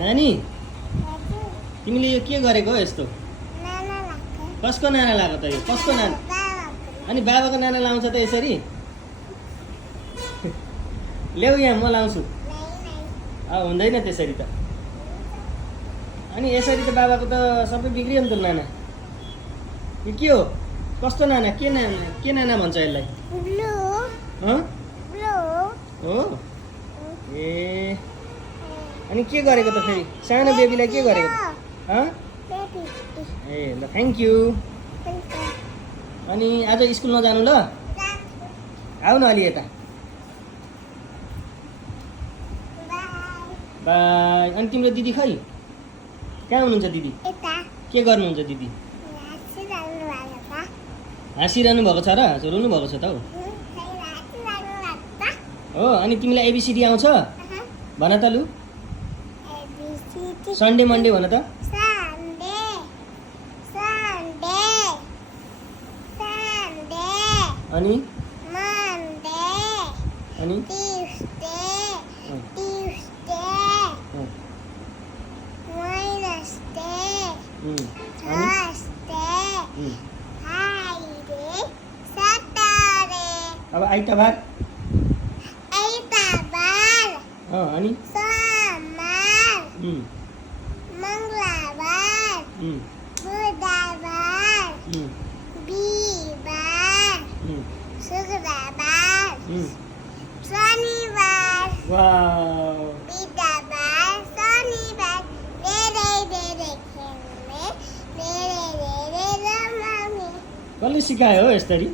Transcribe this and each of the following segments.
नानी तिमीले यो के गरेको हो यस्तो? कसको नाना लगाएको त यो? कसको नाना? अनि बाबाको नाना लाउँछ त यसरी? ल्याऊ यहाँ म लाउँछु। हुँदैन त्यसरी त। अनि यसरी त बाबाको त सबै बिग्रियो नि त नाना। यो के हो? कस्तो नाना? के नाना भन्छ यसलाई? हो ए अनि के गरेको त फेरि? सानो बेबीलाई के गरेको त? ए ल थ्याङ्क यू। अनि आज स्कुल नजानु ल? आऊ न अलि यता। बाई। अनि तिम्रो दिदी खै? कहाँ हुनुहुन्छ दिदी? के गर्नुहुन्छ दिदी? हाँसिरहनु भएको छ र? रुनु भएको छ त हौ? हो अनि तिमीलाई एबिसिडी आउँछ? भन त लु। सन्डे मन्डे भन त। अनि अनि अब आइतबार अनि मंगलबार बुधबार बिहीबार शुक्रबार शनिबार बिहीबार शनिबार धेरै धेरै खेल्ने धेरै रमाउने। कसले सिकायो हो यसरी?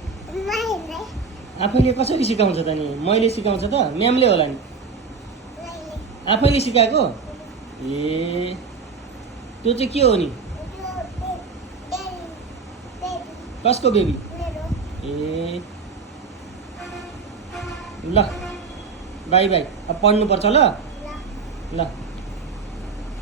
मैले आफैले कसरी सिकाउँछ त नि? मैले सिकाउँछ त? म्यामले होला नि? आफैले सिकाएको? ए त्यो चाहिँ के हो नि? कसको बेबी? ए ल बाई बाई। अब पढ्नुपर्छ ल? ल